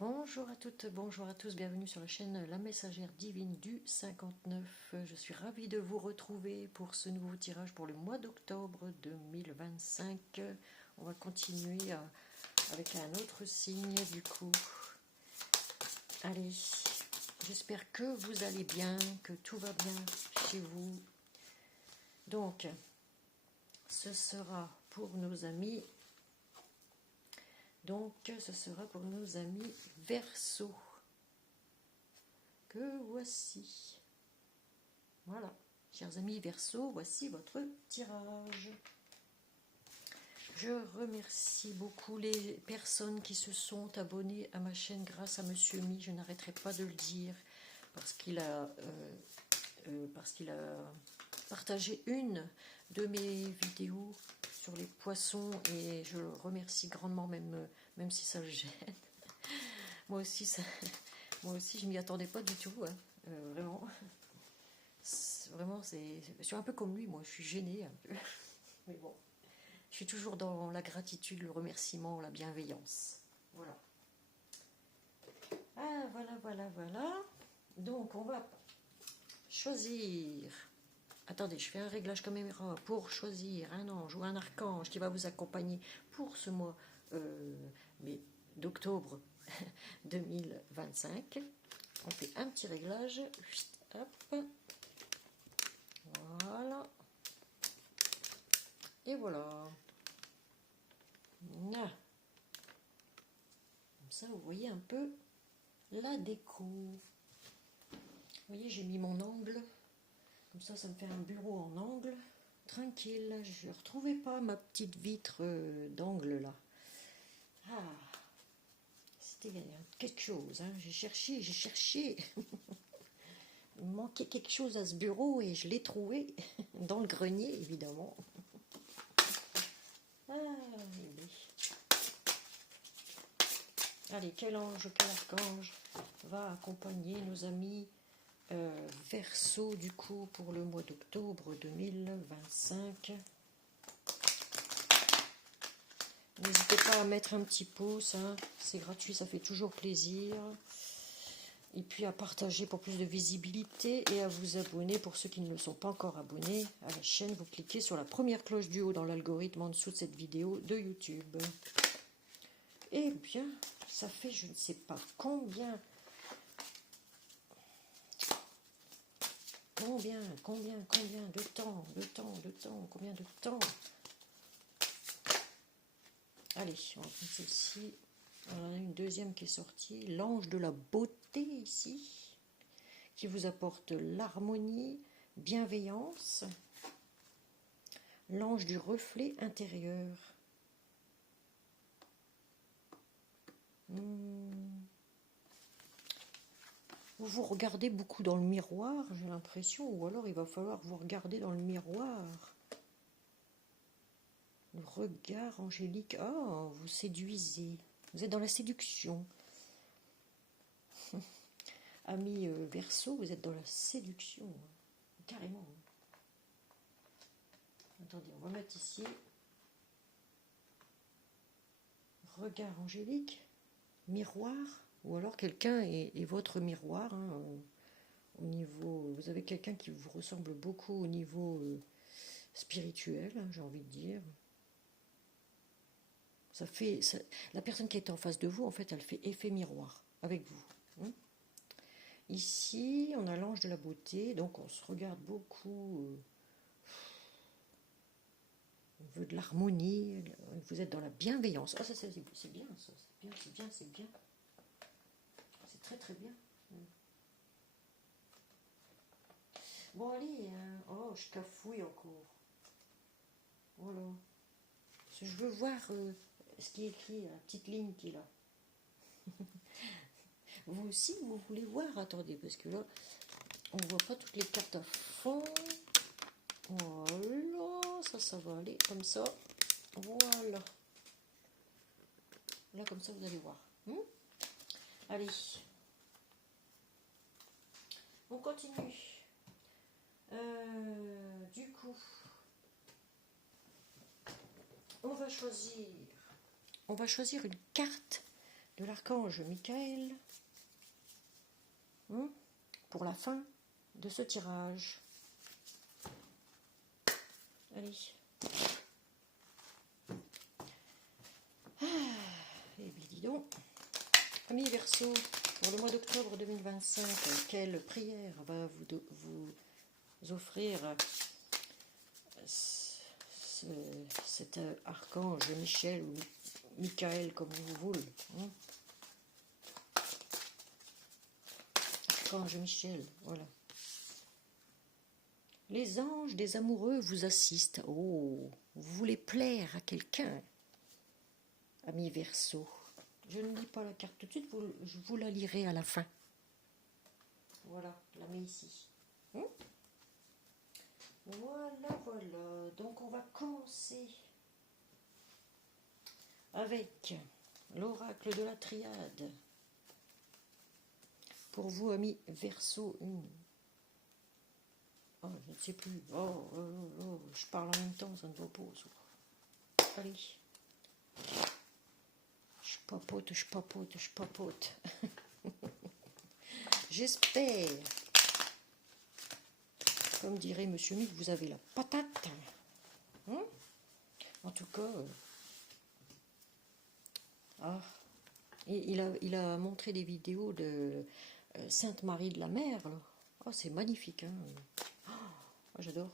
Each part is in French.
Bonjour à toutes, bonjour à tous, bienvenue sur la chaîne La Messagère Divine du 59. Je suis ravie de vous retrouver pour ce nouveau tirage pour le mois d'octobre 2025. On va continuer avec un autre signe du coup. Allez, j'espère que vous allez bien, que tout va bien chez vous. Donc, ce sera pour nos amis. Donc, ce sera pour nos amis Verseau. Que voici. Voilà, chers amis Verseau, voici votre tirage. Je remercie beaucoup les personnes qui se sont abonnées à ma chaîne grâce à Monsieur Mi. Je n'arrêterai pas de le dire parce qu'il a partagé une de mes vidéos sur les poissons et je le remercie grandement, même si ça le gêne. Moi aussi, je m'y attendais pas du tout, hein. Vraiment, je suis un peu comme lui, moi, je suis gênée un peu, mais bon, je suis toujours dans la gratitude, le remerciement, la bienveillance. Voilà. Ah, voilà. Donc, on va choisir. Attendez, je fais un réglage caméra pour choisir un ange ou un archange qui va vous accompagner pour ce mois d'octobre 2025. On fait un petit réglage. Hop. Voilà. Et voilà. Comme ça, vous voyez un peu la déco. Vous voyez, j'ai mis mon angle. Comme ça me fait un bureau en angle, tranquille. Je ne retrouvais pas ma petite vitre d'angle là. Ah, c'était quelque chose, hein. J'ai cherché. Il me manquait quelque chose à ce bureau et je l'ai trouvé dans le grenier, évidemment. Ah, allez, quel ange, quel archange va accompagner nos amis Verseau du coup pour le mois d'octobre 2025. N'hésitez pas à mettre un petit pouce, hein, c'est gratuit, ça fait toujours plaisir. Et puis à partager pour plus de visibilité et à vous abonner pour ceux qui ne le sont pas encore abonnés à la chaîne. Vous cliquez sur la première cloche du haut dans l'algorithme en dessous de cette vidéo de YouTube. Eh bien, ça fait je ne sais pas combien de temps, combien de temps. Allez, on va prendre celle-ci. On en a une deuxième qui est sortie. L'ange de la beauté ici, qui vous apporte l'harmonie, bienveillance. L'ange du reflet intérieur. Vous regardez beaucoup dans le miroir, j'ai l'impression, ou alors il va falloir vous regarder dans le miroir. Le regard angélique. Oh, vous séduisez. Vous êtes dans la séduction. Ami Verseau, vous êtes dans la séduction. Carrément. Attendez, on va mettre ici. Regard angélique. Miroir. Ou alors quelqu'un est votre miroir. Hein, au niveau, vous avez quelqu'un qui vous ressemble beaucoup au niveau spirituel, hein, j'ai envie de dire. La personne qui est en face de vous, en fait, elle fait effet miroir avec vous. Hein. Ici, on a l'ange de la beauté, donc on se regarde beaucoup. On veut de l'harmonie, vous êtes dans la bienveillance. Ah, ça, c'est bien, ça. C'est bien. C'est très bien. Bon, allez, oh, je cafouille encore. Voilà. Je veux voir ce qui est écrit, la petite ligne qui est là. Vous aussi, vous voulez voir? Attendez, parce que là, on ne voit pas toutes les cartes à fond. Voilà, ça va aller comme ça. Voilà. Là, comme ça, vous allez voir. Allez. On continue. Du coup, on va choisir une carte de l'archange Michael pour la fin de ce tirage. Allez. Et bien dis donc, amis Verseau, pour le mois d'octobre 2025, quelle prière va vous offrir cet archange Michel ou Michael, comme vous voulez. Archange Michel, voilà. Les anges des amoureux vous assistent. Oh, vous voulez plaire à quelqu'un, ami Verseau. Je ne lis pas la carte tout de suite, je vous la lirai à la fin. Voilà, je la mets ici. Voilà, voilà. Donc on va commencer avec l'oracle de la triade. Pour vous, amis Verseau, oh, je ne sais plus. Oh, je parle en même temps, ça ne va pas. Allez. Je papote. J'espère, comme dirait Monsieur Mick, vous avez la patate. En tout cas, il a montré des vidéos de Sainte Marie de la Mer. Oh, c'est magnifique. J'adore.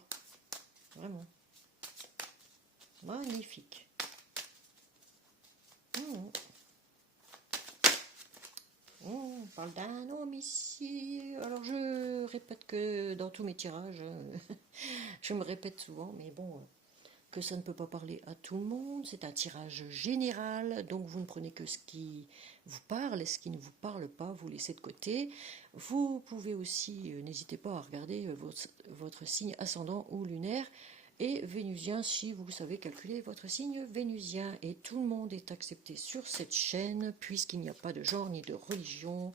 Vraiment. Magnifique. On parle d'un homme ici. Alors je répète que dans tous mes tirages, je me répète souvent, mais bon, que ça ne peut pas parler à tout le monde. C'est un tirage général, donc vous ne prenez que ce qui vous parle et ce qui ne vous parle pas, vous laissez de côté. Vous pouvez aussi, n'hésitez pas à regarder votre signe ascendant ou lunaire et vénusien si vous savez calculer votre signe vénusien. Et tout le monde est accepté sur cette chaîne puisqu'il n'y a pas de genre ni de religion.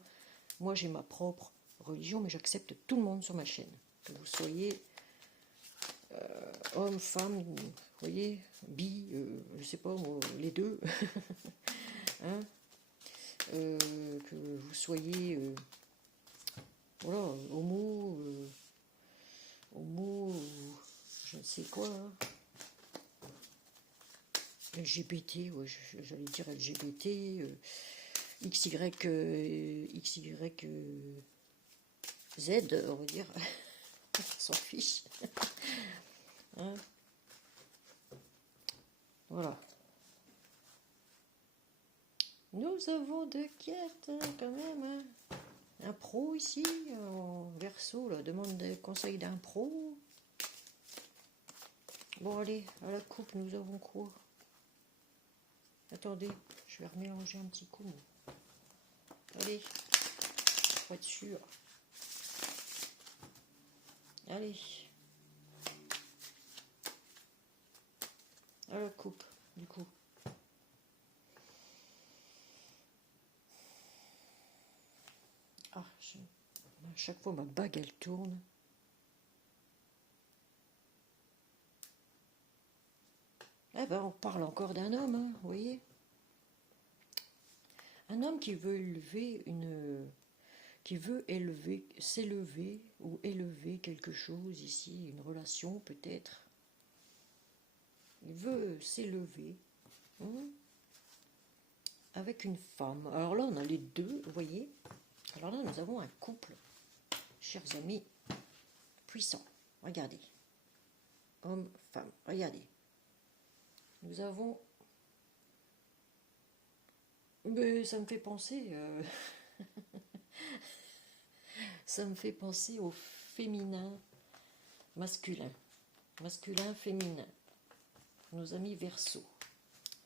Moi j'ai ma propre religion, mais j'accepte tout le monde sur ma chaîne. Que vous soyez homme, femme, vous voyez, bi, je sais pas, moi, les deux. Que vous soyez voilà, homo, je ne sais quoi. LGBT, ouais, j'allais dire LGBT, XY, Z, on va dire. On s'en fiche. Voilà. Nous avons deux cartes quand même. Un pro ici, en Verseau, là, demande des conseils d'un pro. Bon, allez, à la coupe, nous avons quoi? Attendez, je vais remélanger un petit coup. Allez, pour être sûr. Allez. À la coupe, du coup. Ah, à chaque fois, ma bague, elle tourne. Eh ben, on parle encore d'un homme, hein, vous voyez. Un homme qui veut s'élever ou élever quelque chose ici, une relation peut-être. Il veut s'élever avec une femme. Alors là, on a les deux, vous voyez. Alors là, nous avons un couple, chers amis, puissant. Regardez. Homme, femme, regardez. Nous avons... Mais ça me fait penser... ça me fait penser au féminin, masculin. Masculin, féminin. Nos amis Verseau.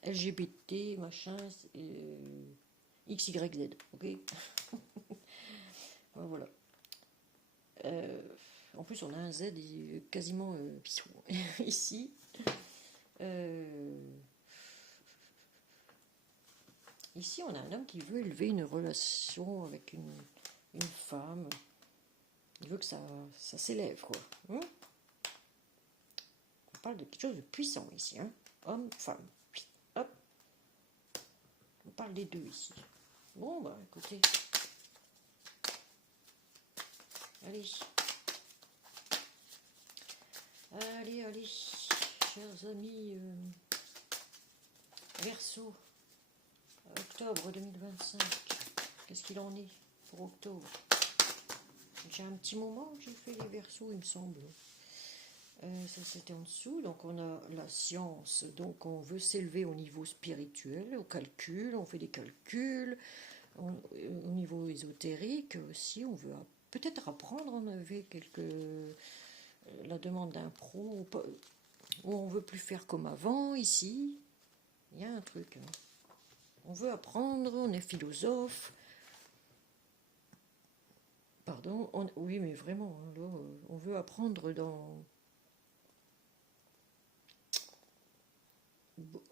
LGBT, machin, XYZ, ok. Voilà. En plus, on a un Z quasiment ici. Ici, on a un homme qui veut élever une relation avec une femme. Il veut que ça s'élève, quoi. On parle de quelque chose de puissant ici, hein. Homme, femme. Hop. On parle des deux ici. Bon, bah écoutez. Allez. Allez, allez, chers amis. Verseau, octobre 2025. Qu'est-ce qu'il en est pour octobre? J'ai un petit moment que j'ai fait les Verseaux, il me semble. Ça c'était en dessous. Donc on a la science. Donc on veut s'élever au niveau spirituel, au calcul. On fait des calculs. Au niveau ésotérique aussi, on veut peut-être apprendre. On avait la demande d'un pro. Où on veut plus faire comme avant ici. Il y a un truc. Hein. On veut apprendre, on est philosophe. Pardon, oui, mais vraiment, hein, là, on veut apprendre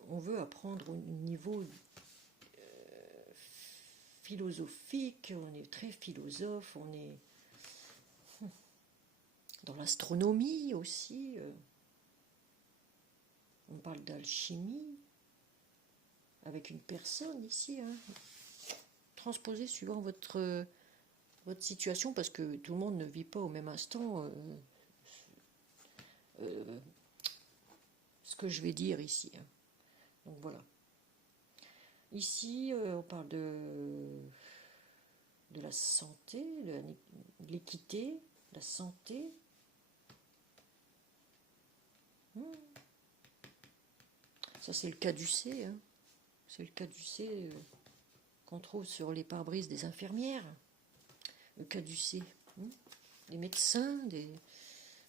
on veut apprendre au niveau philosophique, on est très philosophe, on est dans l'astronomie aussi. On parle d'alchimie avec une personne ici. Hein. Transposez suivant votre situation, parce que tout le monde ne vit pas au même instant ce que je vais dire ici. Hein. Donc voilà. Ici, on parle de la santé, de l'équité, la santé. Ça, c'est le caducée. Hein. C'est le caducée qu'on trouve sur les pare-brises des infirmières. Le caducée. Des médecins,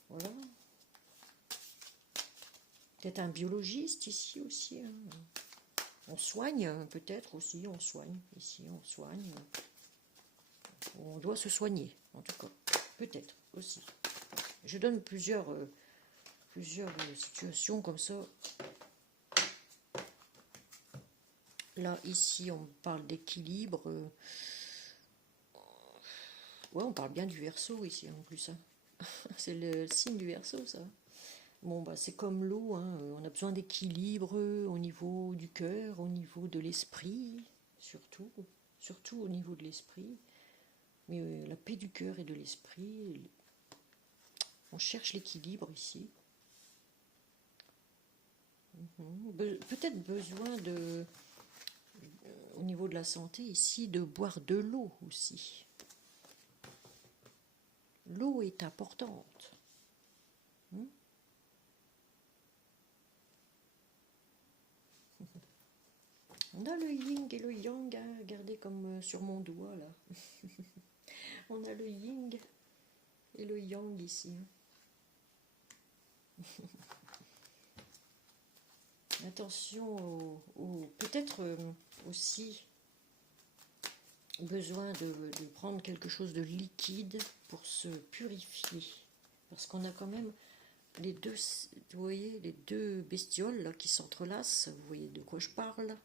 voilà. Peut-être un biologiste ici aussi. Hein. On soigne, peut-être aussi, on soigne. Ici, on soigne. On doit se soigner, en tout cas. Peut-être aussi. Je donne plusieurs situations comme ça. Là, ici, on parle d'équilibre. Ouais, on parle bien du Verseau ici, en plus. Hein. C'est le signe du Verseau, ça. Bon, bah, c'est comme l'eau, hein. On a besoin d'équilibre au niveau du cœur, au niveau de l'esprit, surtout au niveau de l'esprit. Mais la paix du cœur et de l'esprit, on cherche l'équilibre ici. Peut-être besoin au niveau de la santé ici, de boire de l'eau aussi. L'eau est importante. On a le yin et le yang, hein, regardez comme sur mon doigt là. On a le yin et le yang ici. Attention peut-être aussi besoin de prendre quelque chose de liquide pour se purifier. Parce qu'on a quand même les deux, vous voyez, les deux bestioles là, qui s'entrelacent. Vous voyez de quoi je parle?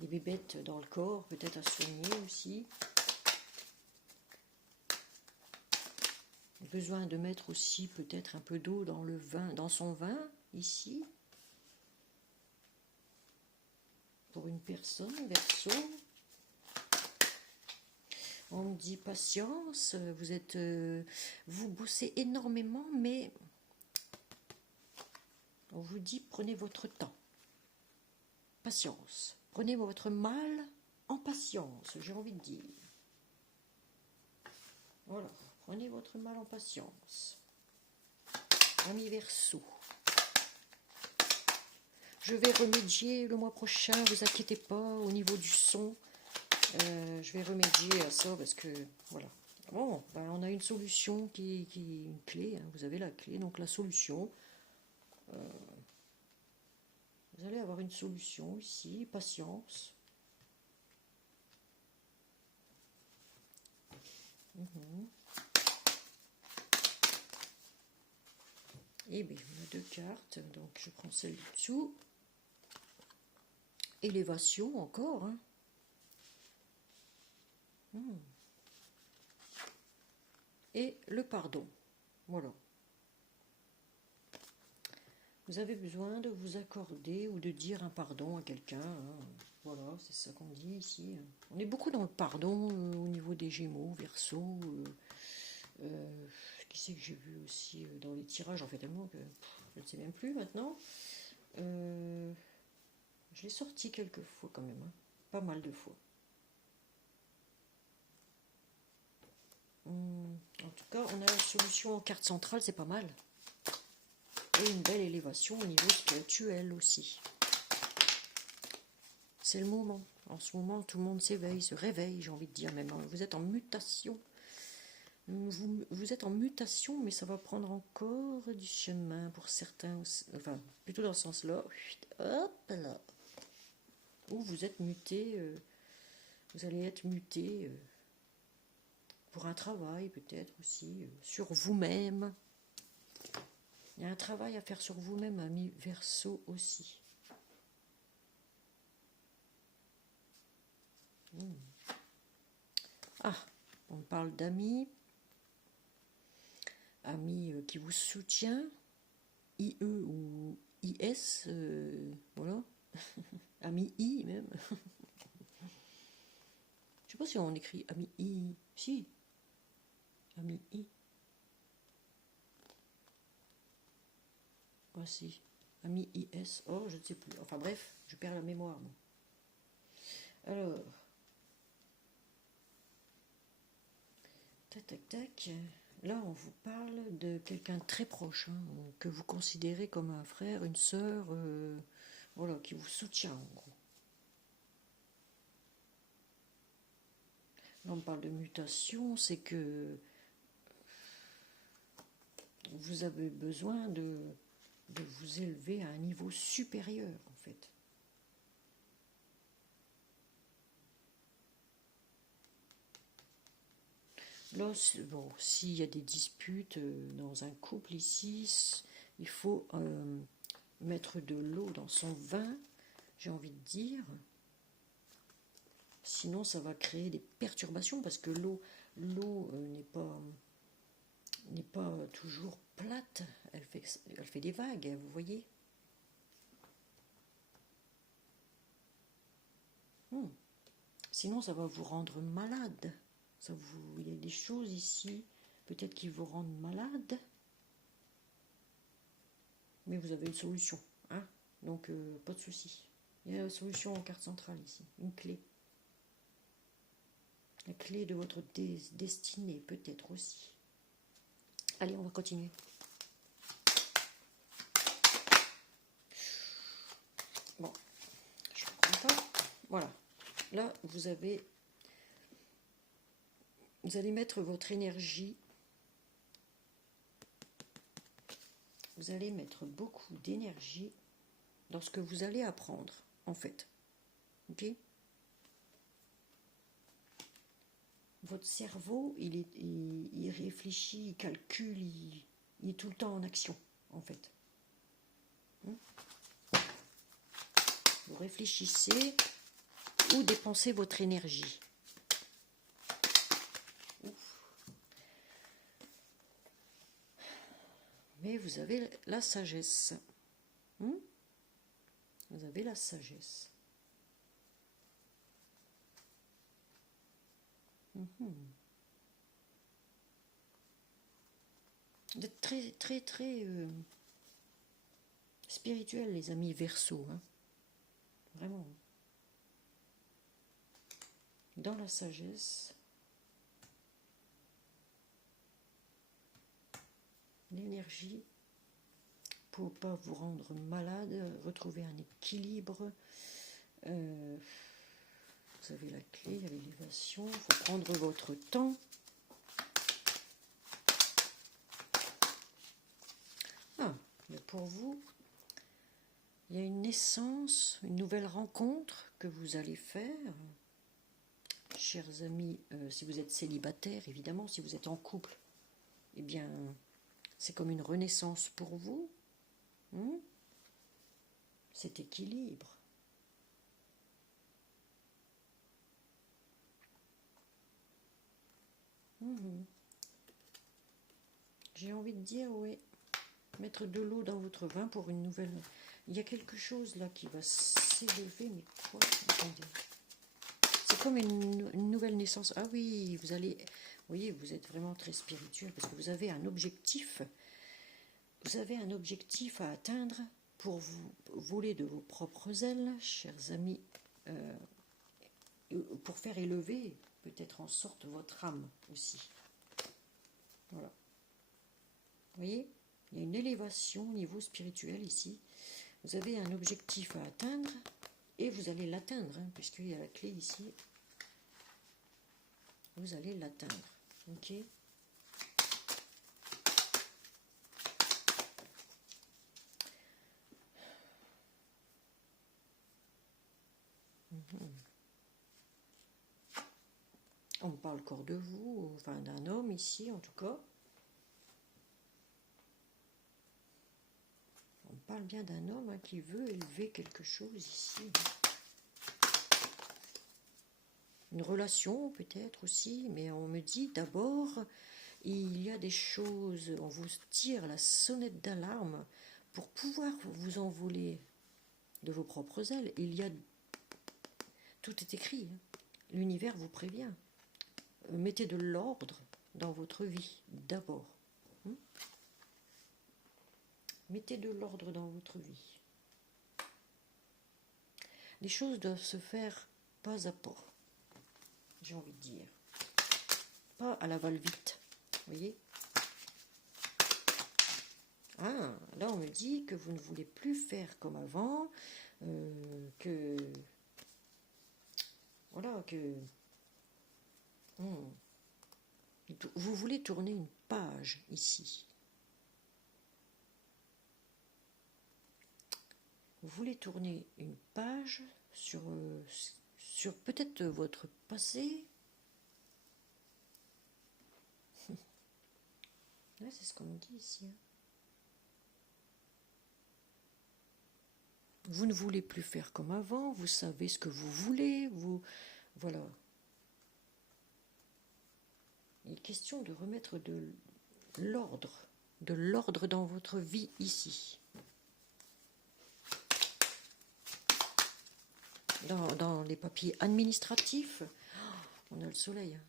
Les bébêtes dans le corps, peut-être à soigner aussi. Besoin de mettre aussi peut-être un peu d'eau dans le vin, dans son vin, ici. Pour une personne, Verseau. On me dit patience, vous bossez énormément, mais on vous dit prenez votre temps. Patience. Prenez votre mal en patience, j'ai envie de dire. Voilà, prenez votre mal en patience. Ami Verseau. Je vais remédier le mois prochain, ne vous inquiétez pas, au niveau du son. Je vais remédier à ça parce que, voilà. Bon, ben on a une solution qui est une clé. Hein, vous avez la clé, donc la solution. Vous allez avoir une solution ici, patience. Et bien, on a deux cartes, donc je prends celle du dessous. Élévation encore. Hein. Et le pardon. Voilà. Vous avez besoin de vous accorder ou de dire un pardon à quelqu'un. Hein. Voilà, c'est ça qu'on dit ici. On est beaucoup dans le pardon au niveau des Gémeaux, Verseau. Qui c'est que j'ai vu aussi dans les tirages? En fait, tellement que je ne sais même plus maintenant. Je l'ai sorti quelques fois quand même. Hein. Pas mal de fois. En tout cas, on a la solution en carte centrale, c'est pas mal. Et une belle élévation au niveau spirituel aussi. C'est le moment. En ce moment, tout le monde s'éveille, se réveille, j'ai envie de dire même. Vous êtes en mutation. Vous êtes en mutation, mais ça va prendre encore du chemin pour certains. Enfin, plutôt dans ce sens-là. Hop là. Ou vous êtes muté. Vous allez être muté pour un travail, peut-être aussi. Sur vous-même. Il y a un travail à faire sur vous-même, ami Verseau aussi. Ah, on parle d'amis. Amis qui vous soutient. IE ou IS. Voilà. Ami I même. Je sais pas si on écrit ami I. Si. Ami I. Voici. Ami IS. Oh, je ne sais plus. Enfin bref, je perds la mémoire. Moi. Alors. Tac, tac, tac. Là, on vous parle de quelqu'un de très proche, hein, que vous considérez comme un frère, une sœur, voilà, qui vous soutient en gros. Là, on parle de mutation, c'est que vous avez besoin de vous élever à un niveau supérieur, en fait. Là, bon, s'il y a des disputes dans un couple ici, il faut mettre de l'eau dans son vin, j'ai envie de dire. Sinon, ça va créer des perturbations parce que l'eau n'est pas toujours plate. Elle fait des vagues, vous voyez. Sinon, ça va vous rendre malade. Il y a des choses ici, peut-être qui vous rendent malade. Mais vous avez une solution. Hein, donc, pas de souci. Il y a une solution en carte centrale ici. Une clé. La clé de votre destinée, peut-être aussi. Allez, on va continuer. Bon, je ne comprends pas. Voilà. Là, vous allez mettre votre énergie. Vous allez mettre beaucoup d'énergie dans ce que vous allez apprendre, en fait. Ok ? Votre cerveau, il réfléchit, il calcule, il est tout le temps en action, en fait. Vous réfléchissez où dépenser votre énergie. Mais vous avez la sagesse. Vous avez la sagesse. Vous êtes très, très, très spirituels, les amis Verseau. Hein. Vraiment. Dans la sagesse. L'énergie pour ne pas vous rendre malade, retrouver un équilibre. Vous avez la clé, il y a l'élévation, il faut prendre votre temps. Ah, mais pour vous, il y a une naissance, une nouvelle rencontre que vous allez faire. Chers amis, si vous êtes célibataire, évidemment, si vous êtes en couple, eh bien, c'est comme une renaissance pour vous. Cet équilibre. J'ai envie de dire, oui. Mettre de l'eau dans votre vin pour une nouvelle... Il y a quelque chose là qui va s'élever, mais quoi? Attendez. C'est comme une nouvelle naissance. Ah oui, vous allez... Vous voyez, vous êtes vraiment très spirituel parce que vous avez un objectif. Vous avez un objectif à atteindre pour vous voler de vos propres ailes, chers amis, pour faire élever peut-être en sorte votre âme aussi. Voilà. Vous voyez, il y a une élévation au niveau spirituel ici. Vous avez un objectif à atteindre et vous allez l'atteindre, hein, puisqu'il y a la clé ici. Vous allez l'atteindre. Ok. On parle encore de vous, enfin d'un homme ici en tout cas. On parle bien d'un homme hein, qui veut élever quelque chose ici. Une relation peut-être aussi, mais on me dit d'abord, il y a des choses, on vous tire la sonnette d'alarme pour pouvoir vous envoler de vos propres ailes. Il y a, tout est écrit, hein. L'univers vous prévient. Mettez de l'ordre dans votre vie d'abord. Mettez de l'ordre dans votre vie. Les choses doivent se faire pas à pas, j'ai envie de dire. Pas à la va-vite, vous voyez. Ah, là on me dit que vous ne voulez plus faire comme avant, que... Voilà, que... Vous voulez tourner une page ici. Vous voulez tourner une page sur peut-être votre passé. Ouais, c'est ce qu'on me dit ici. Hein. Vous ne voulez plus faire comme avant, vous savez ce que vous voulez, vous... Voilà. Il est question de remettre de l'ordre dans votre vie ici. Dans les papiers administratifs, on a le soleil. Hein.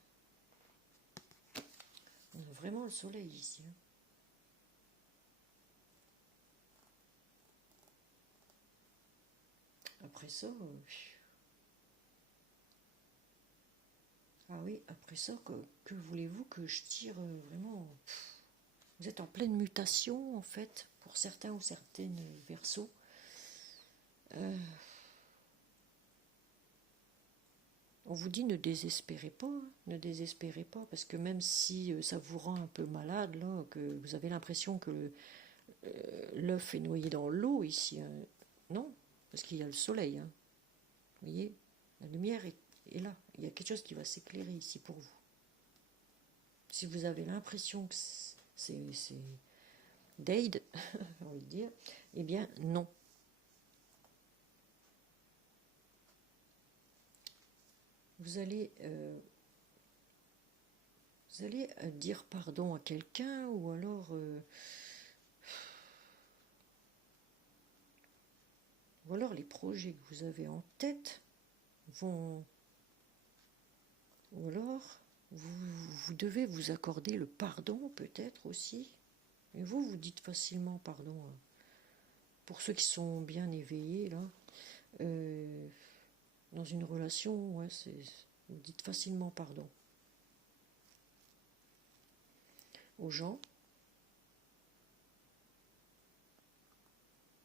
On a vraiment le soleil ici. Hein. Après ça... Ah oui, après ça, que voulez-vous que je tire vraiment... Vous êtes en pleine mutation, en fait, pour certains ou certaines Verseaux. On vous dit ne désespérez pas, hein, ne désespérez pas, parce que même si ça vous rend un peu malade, là, que vous avez l'impression que l'œuf est noyé dans l'eau ici, hein, non, parce qu'il y a le soleil. Hein. Vous voyez, la lumière est là. Il y a quelque chose qui va s'éclairer ici pour vous. Si vous avez l'impression que c'est Dade, on va dire, eh bien non. Vous allez dire pardon à quelqu'un ou alors les projets que vous avez en tête vont... Ou alors vous devez vous accorder le pardon peut-être aussi. Et vous dites facilement pardon. Hein. Pour ceux qui sont bien éveillés là, dans une relation, ouais, vous dites facilement pardon aux gens.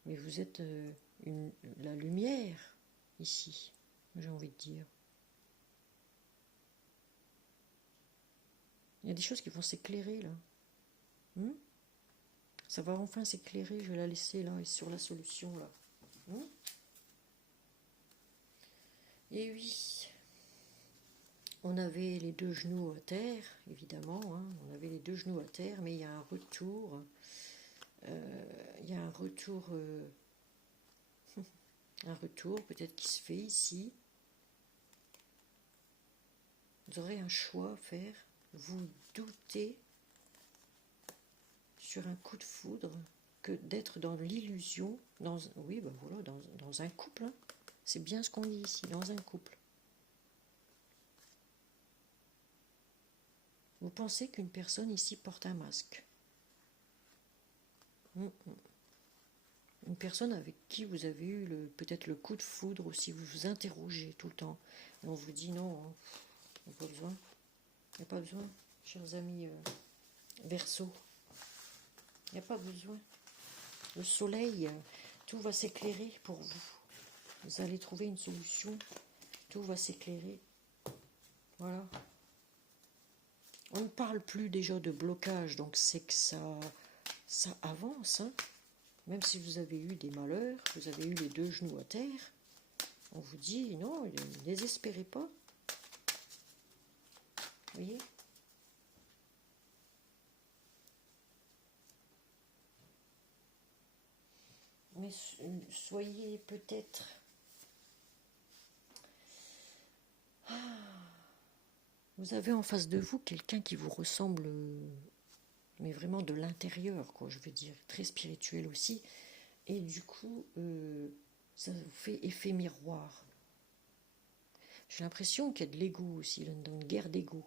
Mais vous êtes la lumière ici, j'ai envie de dire. Il y a des choses qui vont s'éclairer là. Ça va enfin s'éclairer, je vais la laisser là, et sur la solution là. Et oui, on avait les deux genoux à terre, évidemment, hein, on avait les deux genoux à terre, mais il y a un retour, un retour peut-être qui se fait ici. Vous aurez un choix à faire, vous doutez sur un coup de foudre, que d'être dans l'illusion, oui, ben voilà, dans un couple. Hein. C'est bien ce qu'on dit ici, dans un couple. Vous pensez qu'une personne ici porte un masque. Une personne avec qui vous avez eu peut-être le coup de foudre, ou si vous vous interrogez tout le temps. Et on vous dit non, hein, il n'y a pas besoin. Il n'y a pas besoin, chers amis Verseau. Il n'y a pas besoin. Le soleil, tout va s'éclairer pour vous. Vous allez trouver une solution. Tout va s'éclairer. Voilà. On ne parle plus déjà de blocage, donc c'est que ça avance. Hein. Même si vous avez eu des malheurs, vous avez eu les 2 genoux à terre, on vous dit non, ne désespérez pas. Vous voyez ? Mais soyez peut-être... Vous avez en face de vous quelqu'un qui vous ressemble, mais vraiment de l'intérieur, quoi, je veux dire, très spirituel aussi. Et du coup, ça vous fait effet miroir. J'ai l'impression qu'il y a de l'ego aussi, dans une guerre d'ego,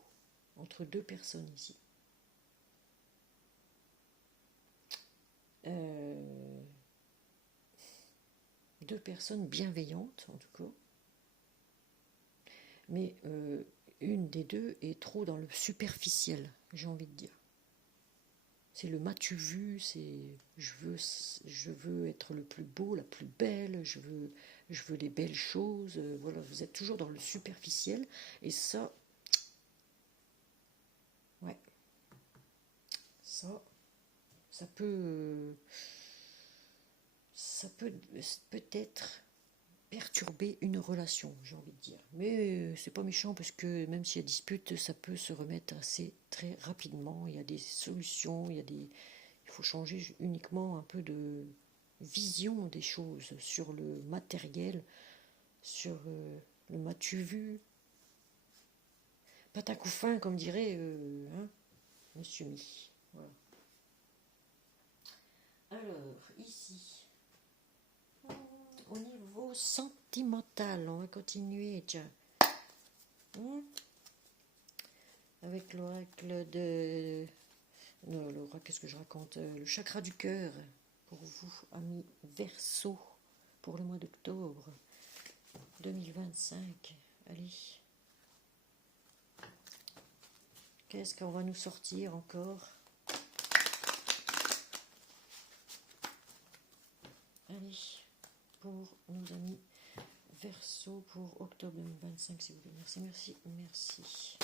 entre 2 personnes ici. Deux personnes bienveillantes, en tout cas. Mais une des deux est trop dans le superficiel, j'ai envie de dire. C'est le m'as-tu vu, c'est je veux être le plus beau, la plus belle, je veux des belles choses. Voilà, vous êtes toujours dans le superficiel. Et ça, ouais, ça peut peut-être perturber une relation, j'ai envie de dire. Mais c'est pas méchant parce que même s'il y a dispute, ça peut se remettre assez très rapidement. Il y a des solutions, il faut changer uniquement un peu de vision des choses sur le matériel, sur le m'as-tu vu, patacoufin comme dirait hein, Monsieur Mi. Voilà. Alors, ici, au niveau sentimental, on va continuer, tiens. Avec l'oracle de... Non, l'oracle, qu'est-ce que je raconte? Le chakra du cœur, pour vous, amis Verseau, pour le mois d'octobre 2025. Allez. Qu'est-ce qu'on va nous sortir encore? Allez, pour nos amis Verseau pour octobre 2025, s'il vous plaît. Merci, merci, merci.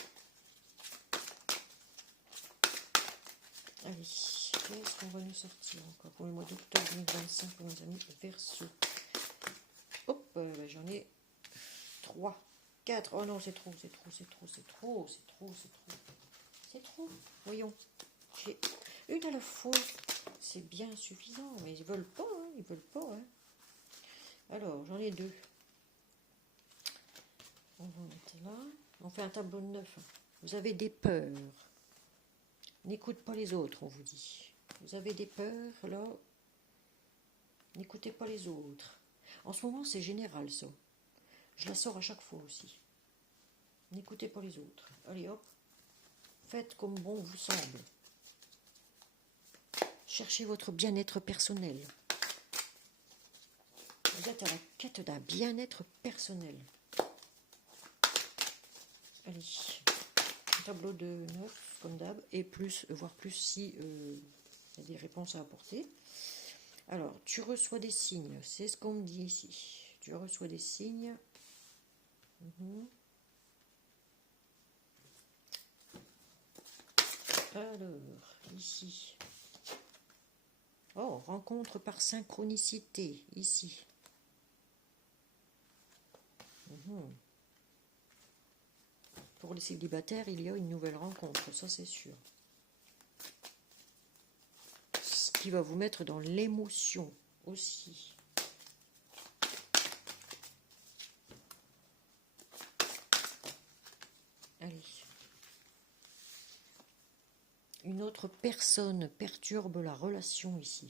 Allez, qu'est-ce qu'on va nous sortir encore pour le mois d'octobre 2025 pour nos amis Verseau? Hop, j'en ai 3, 4. Oh non, c'est trop. Voyons. J'ai une à la fois. C'est bien suffisant, mais ils veulent pas, hein, ils veulent pas. Hein. Alors, j'en ai 2. On va mettre là. On fait un tableau de 9. Vous avez des peurs. N'écoute pas les autres, on vous dit. Vous avez des peurs, là. N'écoutez pas les autres. En ce moment, c'est général, ça. Je la sors à chaque fois aussi. N'écoutez pas les autres. Allez, hop. Faites comme bon vous semble. Cherchez votre bien-être personnel. Vous êtes à la quête d'un bien-être personnel. Allez. Un tableau de 9, comme d'hab, et plus, voire plus si il y a des réponses à apporter. Alors, tu reçois des signes. C'est ce qu'on me dit ici. Tu reçois des signes. Alors, ici. Oh, rencontre par synchronicité, ici. Pour les célibataires, il y a une nouvelle rencontre, ça c'est sûr. Ce qui va vous mettre dans l'émotion aussi. Allez. Une autre personne perturbe la relation ici.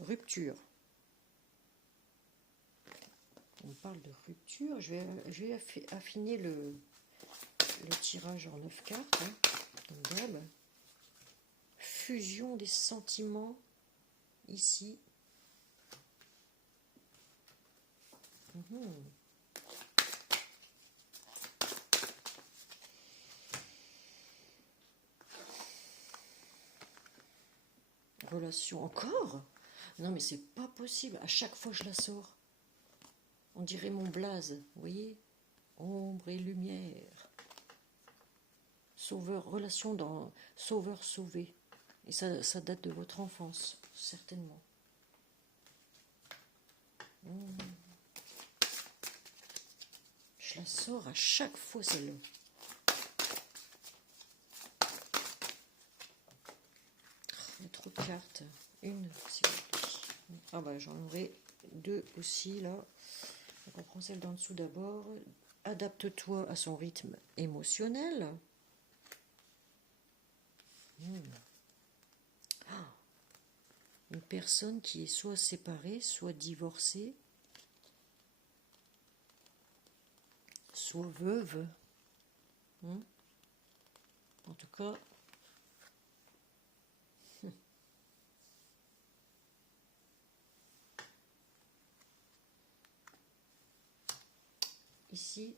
Rupture. On parle de rupture. Je vais affiner le tirage en 9 cartes, hein, comme d'hab. Fusion des sentiments, ici. Relation encore? Non mais c'est pas possible, à chaque fois je la sors. On dirait mon blaze, vous voyez? Ombre et lumière. Sauveur, relation dans sauveur-sauvé. Et ça date de votre enfance, certainement. Je la sors à chaque fois celle-là. Il y a trop de cartes. Une, s'il vous plaît. Ah bah j'en aurai deux aussi là. Donc on prend celle d'en dessous d'abord. Adapte-toi à son rythme émotionnel. Une personne qui est soit séparée, soit divorcée, soit veuve. En tout cas, ici,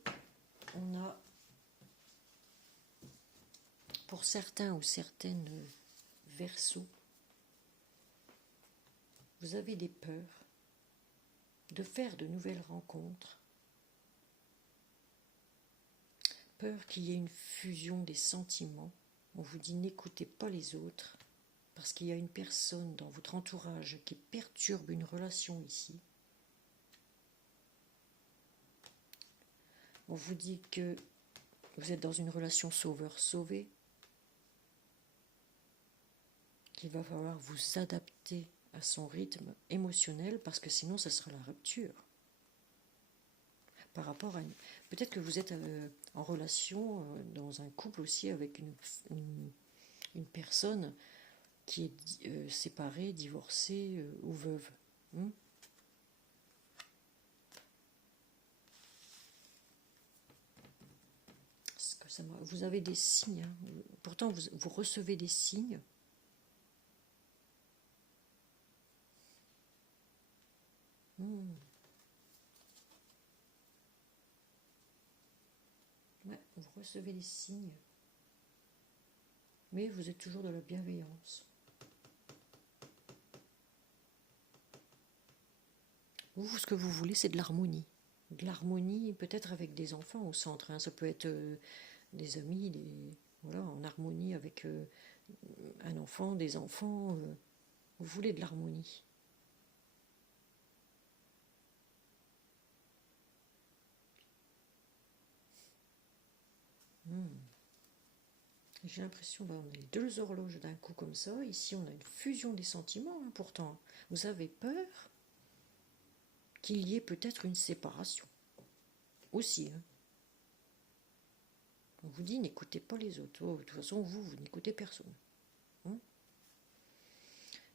on a, pour certains ou certaines Verseaux, vous avez des peurs de faire de nouvelles rencontres, peur qu'il y ait une fusion des sentiments. On vous dit n'écoutez pas les autres, parce qu'il y a une personne dans votre entourage qui perturbe une relation ici. On vous dit que vous êtes dans une relation sauveur-sauvé, qu'il va falloir vous adapter à son rythme émotionnel, parce que sinon ça sera la rupture. Par rapport à peut-être que vous êtes en relation, dans un couple aussi, avec une personne qui est séparée, divorcée ou veuve. Vous avez des signes, hein. Pourtant vous recevez des signes. Ouais, vous recevez des signes. Mais vous êtes toujours dans la bienveillance. Vous, ce que vous voulez, c'est de l'harmonie. De l'harmonie, peut-être avec des enfants au centre. Hein. Ça peut être des amis, voilà, en harmonie avec un enfant, des enfants. Vous voulez de l'harmonie. J'ai l'impression, on a les deux horloges d'un coup comme ça. Ici, on a une fusion des sentiments. Hein, pourtant, vous avez peur qu'il y ait peut-être une séparation. Aussi. Hein. On vous dit, n'écoutez pas les autres. Oh, de toute façon, vous n'écoutez personne. Hein.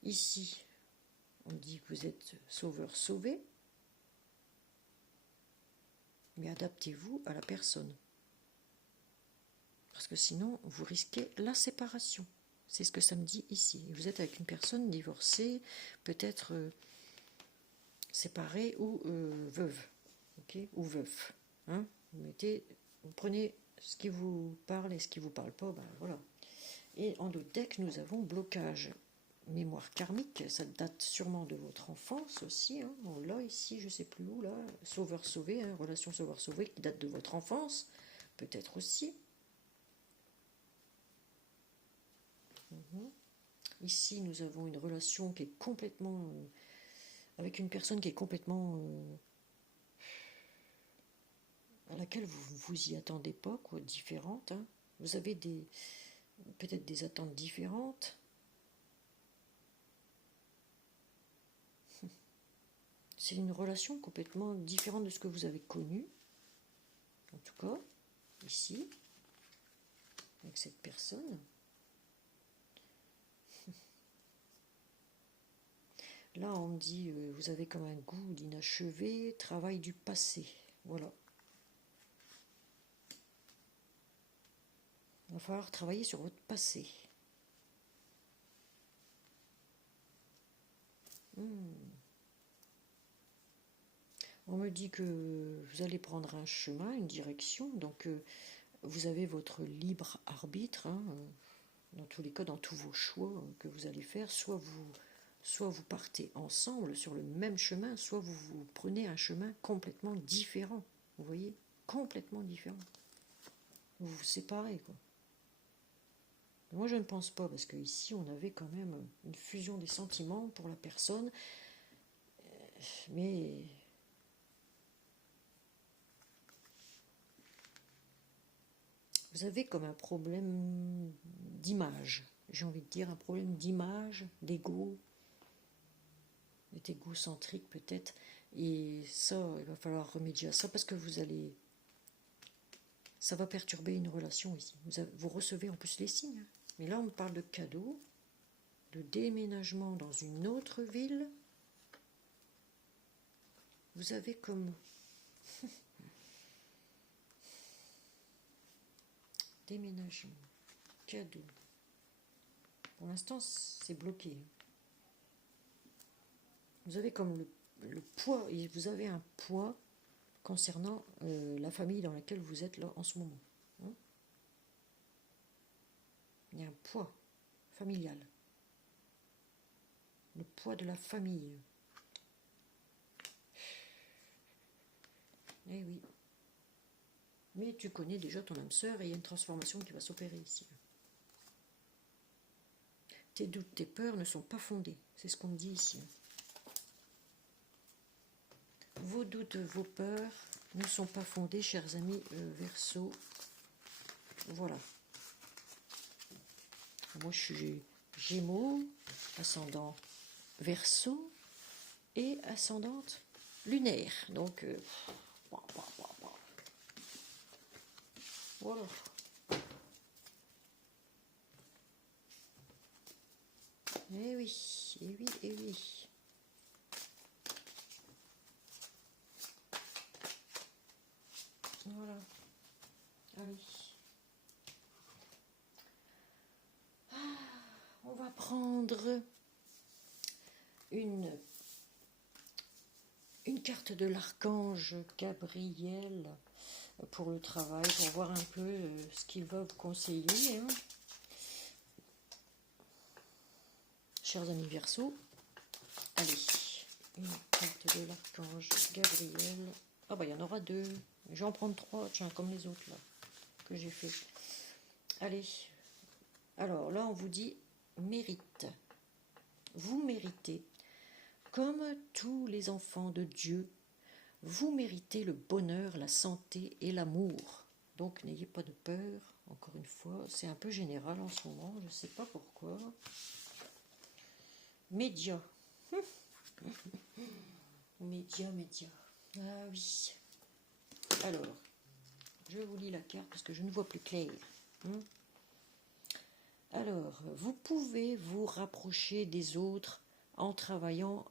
Ici, on dit que vous êtes sauveur-sauvé. Mais adaptez-vous à la personne. Parce que sinon, vous risquez la séparation. C'est ce que ça me dit ici. Vous êtes avec une personne divorcée, peut-être séparée ou veuve. Okay, ou veuf. Hein, vous prenez ce qui vous parle et ce qui ne vous parle pas. Ben voilà. Et en d'autres decks, nous avons blocage. Mémoire karmique, ça date sûrement de votre enfance aussi. Hein. On l'a ici, je ne sais plus où, là. Sauveur-sauvé, hein, relation sauveur-sauvé qui date de votre enfance. Peut-être aussi. Ici, nous avons une relation qui est complètement... avec une personne qui est complètement... à laquelle vous ne vous y attendez pas, quoi, différente. Hein. Vous avez peut-être des attentes différentes. C'est une relation complètement différente de ce que vous avez connu. En tout cas, ici, avec cette personne. Là, on me dit, vous avez comme un goût d'inachevé, travail du passé. Voilà. Il va falloir travailler sur votre passé. On me dit que vous allez prendre un chemin, une direction, donc vous avez votre libre arbitre, hein, dans tous les cas, dans tous vos choix que vous allez faire, soit vous partez ensemble sur le même chemin, soit vous prenez un chemin complètement différent, vous voyez, complètement différent. Vous vous séparez, quoi. Moi, je ne pense pas, parce qu'ici, on avait quand même une fusion des sentiments pour la personne, mais vous avez comme un problème d'image, j'ai envie de dire, un problème d'image, d'ego, égocentrique peut-être, et ça, il va falloir remédier à ça, parce que ça va perturber une relation ici. Vous recevez en plus les signes, mais là on me parle de cadeaux, de déménagement dans une autre ville. Vous avez comme déménagement, cadeau. Pour l'instant, c'est bloqué. Vous avez comme le poids, et vous avez un poids concernant la famille dans laquelle vous êtes là en ce moment. Hein, il y a un poids familial. Le poids de la famille. Eh oui. Mais tu connais déjà ton âme sœur et il y a une transformation qui va s'opérer ici. Tes doutes, tes peurs ne sont pas fondés. C'est ce qu'on me dit ici. Vos doutes, vos peurs ne sont pas fondés, chers amis Verseau. Voilà. Moi, je suis Gémeaux, ascendant Verseau et ascendante lunaire. Donc, voilà. Eh oui, eh oui, eh oui. Voilà. Allez. On va prendre une carte de l'archange Gabriel pour le travail, pour voir un peu ce qu'il va vous conseiller. Hein. Chers amis Verseau, allez, une carte de l'archange Gabriel. Ah bah il y en aura deux. Je vais en prendre trois, tiens, comme les autres là, que j'ai fait. Allez, alors là on vous dit mérite. Vous méritez, comme tous les enfants de Dieu, vous méritez le bonheur, la santé et l'amour. Donc n'ayez pas de peur, encore une fois, c'est un peu général en ce moment, je ne sais pas pourquoi. Média. Média. Ah oui. Alors, je vous lis la carte parce que je ne vois plus clair. Alors, vous pouvez vous rapprocher des autres en travaillant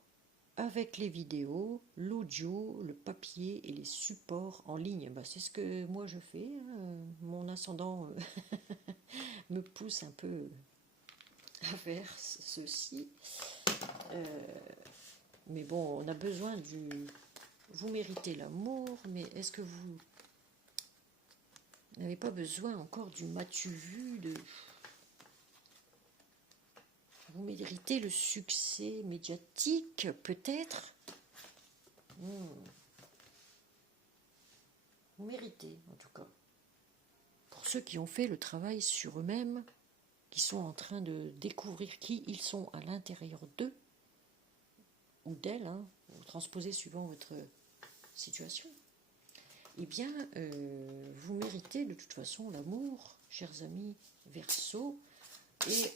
avec les vidéos, l'audio, le papier et les supports en ligne. Bah, c'est ce que moi je fais. Hein. Mon ascendant me pousse un peu à faire ceci. Mais bon, on a besoin du... Vous méritez l'amour, mais est-ce que vous n'avez pas besoin encore du m'as-tu vu de... Vous méritez le succès médiatique, peut-être. Vous méritez, en tout cas. Pour ceux qui ont fait le travail sur eux-mêmes, qui sont en train de découvrir qui ils sont à l'intérieur d'eux, ou d'elles, hein, vous transposez suivant votre situation, eh bien, vous méritez de toute façon l'amour, chers amis Verseau, et...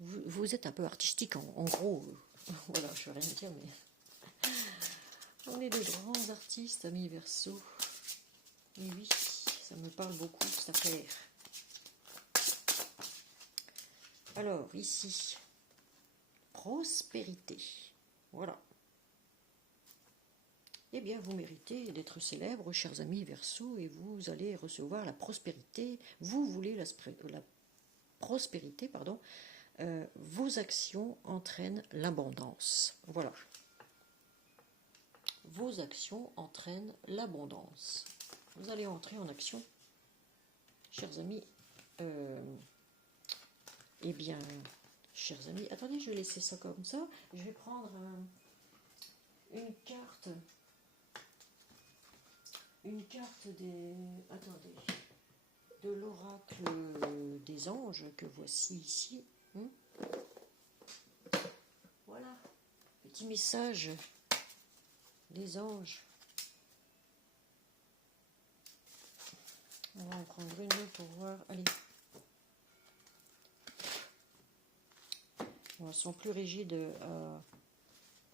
Vous êtes un peu artistique, en gros. Voilà, je ne vais rien dire, mais... On est de grands artistes, amis Verseau. Et oui, ça me parle beaucoup, cette affaire. Alors, ici, prospérité. Voilà. Eh bien, vous méritez d'être célèbre, chers amis Verseau, et vous allez recevoir la prospérité. Vous voulez la prospérité, pardon. Vos actions entraînent l'abondance. Voilà. Vos actions entraînent l'abondance. Vous allez entrer en action, chers amis. Eh bien, chers amis, attendez, je vais laisser ça comme ça. Je vais prendre une carte des... Attendez. De l'oracle des anges que voici ici. Voilà. Petit message des anges. On va en prendre une pour voir. Allez. Elles sont plus rigides.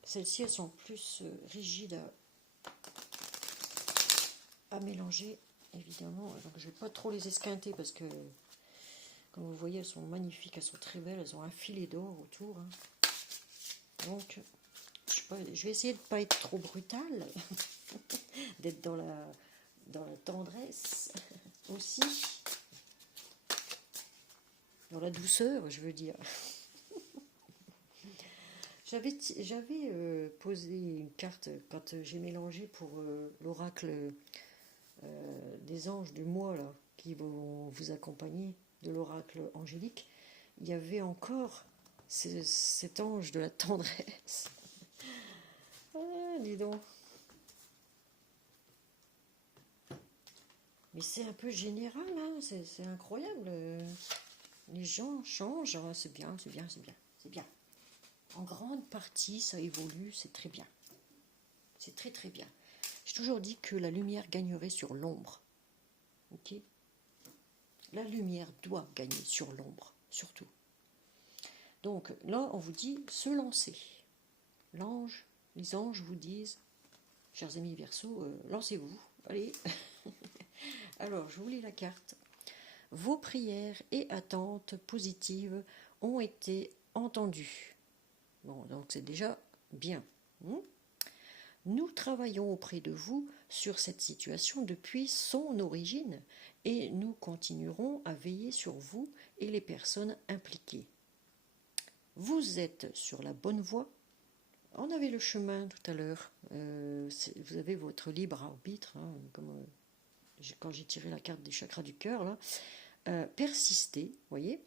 Celles-ci, elles sont plus rigides à mélanger, évidemment. Donc, je ne vais pas trop les esquinter parce que, comme vous voyez, elles sont magnifiques, elles sont très belles. Elles ont un filet d'or autour. Hein. Donc, je vais essayer de ne pas être trop brutale, d'être dans la tendresse aussi, dans la douceur, je veux dire. J'avais posé une carte quand j'ai mélangé pour l'oracle des anges du mois là, qui vont vous accompagner, de l'oracle angélique. Il y avait encore cet ange de la tendresse. Ah, dis donc. Mais c'est un peu général, hein, c'est incroyable. Les gens changent, hein, c'est bien, c'est bien, c'est bien, c'est bien. En grande partie, ça évolue, c'est très bien. C'est très très bien. J'ai toujours dit que la lumière gagnerait sur l'ombre. Ok ? La lumière doit gagner sur l'ombre, surtout. Donc là, on vous dit se lancer. Les anges vous disent, chers amis Verseau, lancez-vous, allez. Alors, je vous lis la carte. Vos prières et attentes positives ont été entendues. Bon, donc c'est déjà bien. Nous travaillons auprès de vous sur cette situation depuis son origine et nous continuerons à veiller sur vous et les personnes impliquées. Vous êtes sur la bonne voie. On avait le chemin tout à l'heure. Vous avez votre libre arbitre, hein, comme quand j'ai tiré la carte des chakras du cœur, là. Persistez, voyez,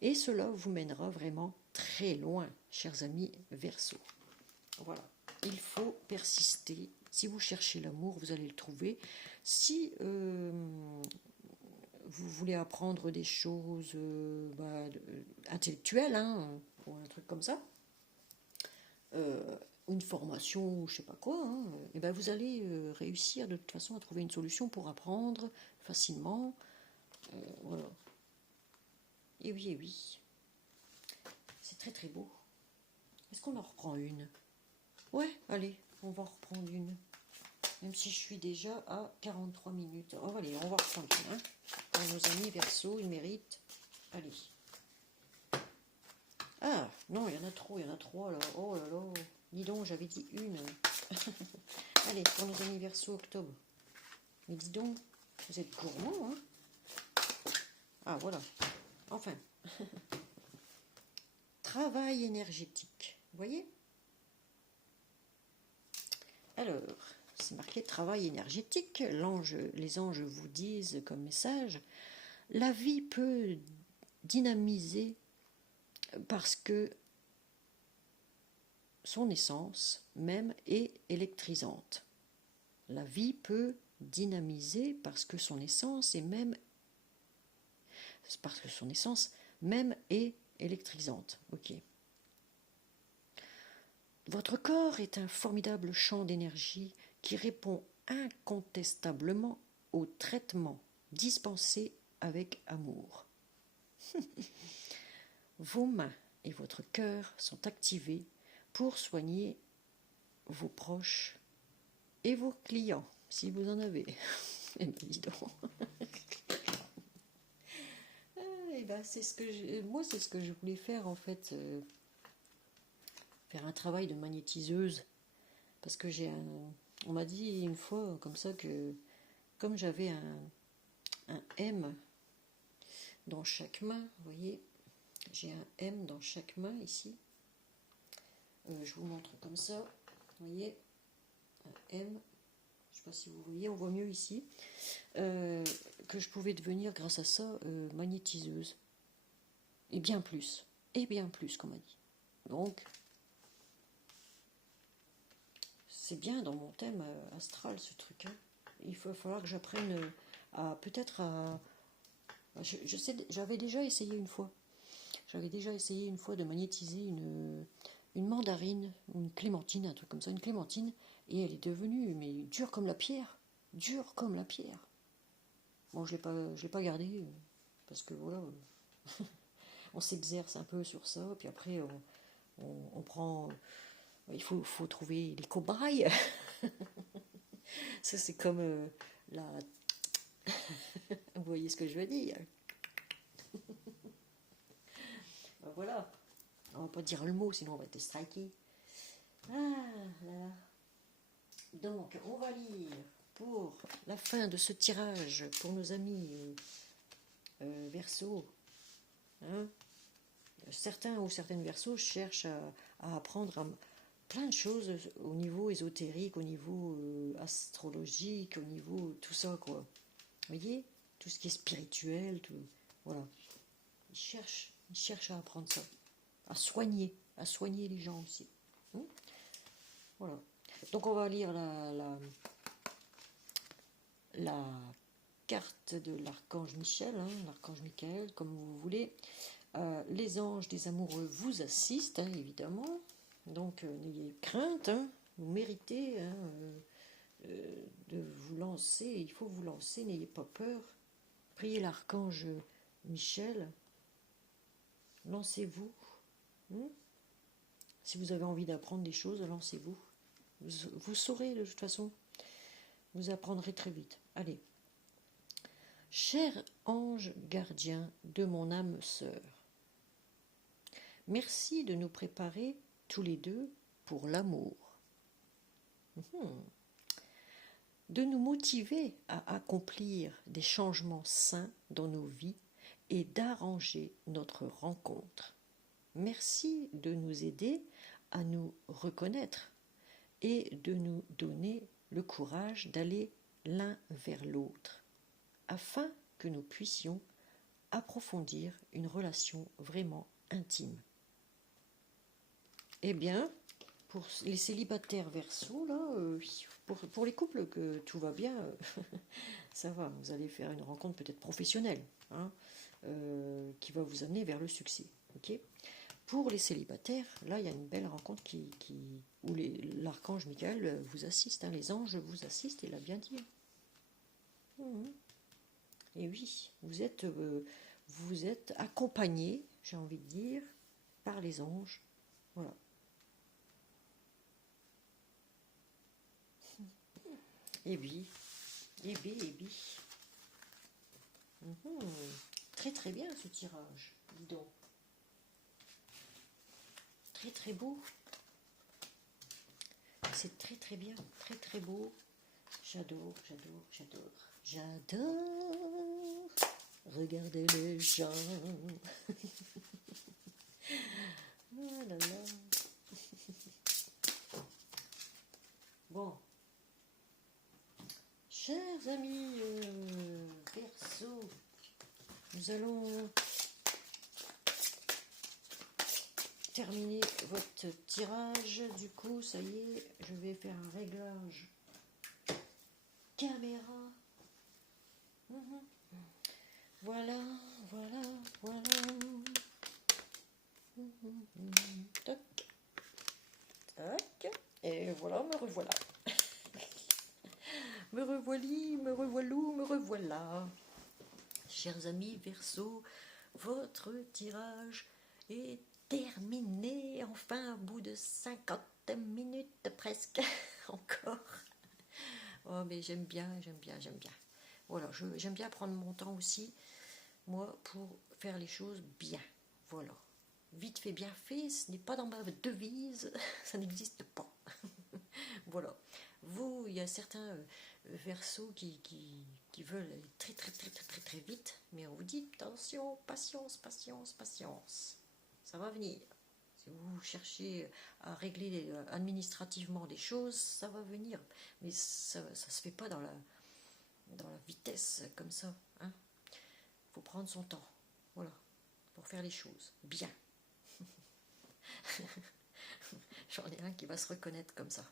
et cela vous mènera vraiment très loin, chers amis Verseau. Voilà. Il faut persister. Si vous cherchez l'amour, vous allez le trouver. Si vous voulez apprendre des choses intellectuelles, hein, ou un truc comme ça, une formation, je sais pas quoi, hein, et ben vous allez réussir de toute façon à trouver une solution pour apprendre facilement. Voilà. Et oui, et oui. C'est très très beau. Est-ce qu'on en reprend une ? Ouais, allez, on va reprendre une. Même si je suis déjà à 43 minutes. Oh, allez, on va reprendre une. Hein. Pour nos amis Verseau, ils méritent. Allez. Ah, non, il y en a trop, il y en a trois là. Oh là là. Dis donc, j'avais dit une. Allez, pour nos amis Verseau, octobre. Mais dis donc, vous êtes gourmands, hein. Ah, voilà. Enfin. Travail énergétique. Vous voyez ? Alors, c'est marqué travail énergétique. Les anges vous disent comme message, la vie peut dynamiser parce que son essence même est électrisante. La vie peut dynamiser parce que son essence même est électrisante. Ok. Votre corps est un formidable champ d'énergie qui répond incontestablement au traitement dispensé avec amour. Vos mains et votre cœur sont activés pour soigner vos proches et vos clients, si vous en avez. Eh bien, dis donc. Eh ben c'est ce que moi c'est ce que je voulais faire en fait, faire un travail de magnétiseuse, parce que on m'a dit une fois comme ça que comme j'avais un M dans chaque main, vous voyez, j'ai un M dans chaque main ici. Je vous montre comme ça, vous voyez, un M, je ne sais pas si vous voyez, on voit mieux ici, que je pouvais devenir grâce à ça magnétiseuse. Et bien plus qu'on m'a dit. Donc, c'est bien dans mon thème astral ce truc. Hein. Il va falloir que j'apprenne à peut-être à... Je sais, j'avais déjà essayé une fois. J'avais déjà essayé une fois de magnétiser une mandarine, une clémentine, un truc comme ça, une clémentine, et elle est devenue mais dure comme la pierre. Dure comme la pierre. Bon, je l'ai pas gardée, parce que voilà, on s'exerce un peu sur ça, puis après on prend... Il faut trouver les cobayes. Ça, c'est comme la... Vous voyez ce que je veux dire? Ben voilà. On va pas dire le mot, sinon on va être striké. Ah là. Donc, on va lire pour la fin de ce tirage, pour nos amis Verseau. Hein, certains ou certaines Verseaux cherchent à apprendre plein de choses au niveau ésotérique, au niveau astrologique, au niveau tout ça, quoi. Vous voyez, tout ce qui est spirituel, tout, voilà. Ils cherchent à apprendre ça, à soigner les gens aussi. Voilà. Donc on va lire la carte de l'archange Michel, hein, l'archange Michael, comme vous voulez. Les anges des amoureux vous assistent, hein, évidemment. Donc n'ayez crainte, hein, vous méritez hein, de vous lancer, il faut vous lancer, n'ayez pas peur. Priez l'archange Michel, lancez-vous. Si vous avez envie d'apprendre des choses, lancez-vous. Vous saurez de toute façon, vous apprendrez très vite. Allez. Cher ange gardien de mon âme sœur, merci de nous préparer tous les deux pour l'amour. De nous motiver à accomplir des changements sains dans nos vies et d'arranger notre rencontre. Merci de nous aider à nous reconnaître et de nous donner le courage d'aller l'un vers l'autre, afin que nous puissions approfondir une relation vraiment intime. Eh bien, pour les célibataires Verseau, là, pour les couples que tout va bien, ça va, vous allez faire une rencontre peut-être professionnelle, hein, qui va vous amener vers le succès. Okay. Pour les célibataires, là, il y a une belle rencontre où l'archange Michael vous assiste, hein, les anges vous assistent, il a bien dit. Et oui, vous êtes accompagné, j'ai envie de dire, par les anges. Voilà. Et oui, et oui. Très très bien ce tirage, dis donc. Très très beau. C'est très très bien, très très beau. J'adore. Regardez les gens. Ah là là. Bon. Chers amis Verseau, nous allons terminer votre tirage. Du coup, ça y est, je vais faire un réglage caméra. Voilà. Tac. Et voilà, me revoilà. Me revoilà. Chers amis Verseau, votre tirage est terminé. Enfin, au bout de 50 minutes presque. Encore. Oh, mais j'aime bien. Voilà, j'aime bien prendre mon temps aussi, moi, pour faire les choses bien. Voilà. Vite fait, bien fait, ce n'est pas dans ma devise, ça n'existe pas. Voilà. Vous, il y a certains Verseaux qui veulent aller très très très très très très vite, mais on vous dit attention, patience, patience, patience. Ça va venir. Si vous cherchez à régler administrativement des choses, ça va venir. Mais ça ne se fait pas dans la vitesse comme ça. Hein. Faut prendre son temps. Voilà. Pour faire les choses bien. J'en ai un qui va se reconnaître comme ça.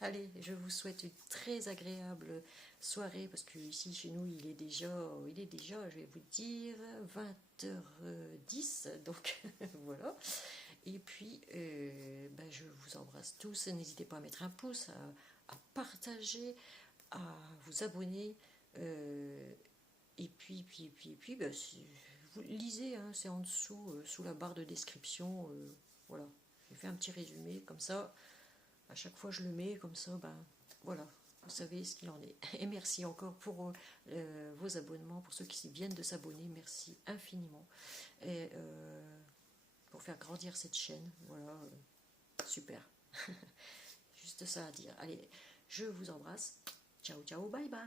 Allez, je vous souhaite une très agréable soirée parce que ici chez nous il est déjà, je vais vous dire, 20h10, donc voilà. Et puis, je vous embrasse tous. N'hésitez pas à mettre un pouce, à partager, à vous abonner. Et puis, si vous lisez, hein, c'est en dessous, sous la barre de description. Voilà, j'ai fait un petit résumé comme ça. À chaque fois je le mets comme ça, voilà, vous savez ce qu'il en est. Et merci encore pour vos abonnements, pour ceux qui viennent de s'abonner, merci infiniment. Et pour faire grandir cette chaîne, voilà, super. Juste ça à dire. Allez, je vous embrasse. Ciao, ciao, bye bye.